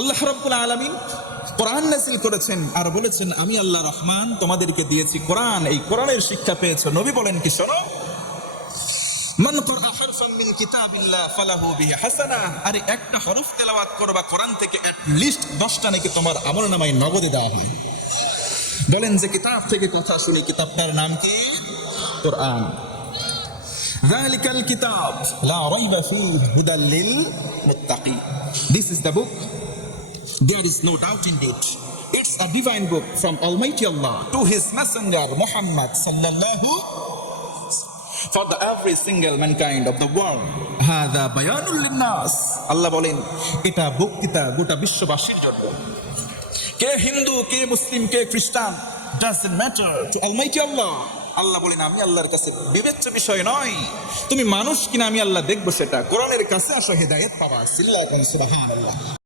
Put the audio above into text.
আল্লাহ রাব্বুল আলামিন কোরআন নাযিল করেছেন আর বলেছেন আমি আল্লাহ রহমান তোমাদেরকে দিয়েছি কোরআন, এই কোরআনের শিক্ষা পেয়েছো। নবী বলেন কি শোনো, মান ক্বারা হারফান মিন কিতাবিল্লাহ ফালাহু বিহি হাসানাহ, আরে একটা হরফ তেলাওয়াত করবা কোরআন থেকে, এট লিস্ট 10টা নাকি তোমার আমলনামায় নগদে দেওয়া হয়। বলেন যে কিতাব থেকে কথা শুনি, কিতাবটার নাম কি? কোরআন। যালিকাল কিতাব লা রাইবা ফীহি হুদাল লিল মুত্তাকিন, this is the book, there is no doubt in it. It's a divine book from Almighty Allah to His Messenger Muhammad sallallahu for the every single mankind of the world. Hada bayanul linnas, Allah বলেন এটা বক্তৃতা গোটা বিশ্ববাসীর জন্য। কে হিন্দু, কে মুসলিম, কে খ্রিস্টান, doesn't matter to Almighty Allah. আল্লাহ বলেন আমি আল্লাহর কাছে বিবেচ্য বিষয় নয়, তুমি মানুষ কিনা আমি আল্লাহ দেখবো সেটা। কোরআনের কাছে আসো, হেদায়েত পাবা। সিল্লাল্লাহু সুবহানাল্লাহ।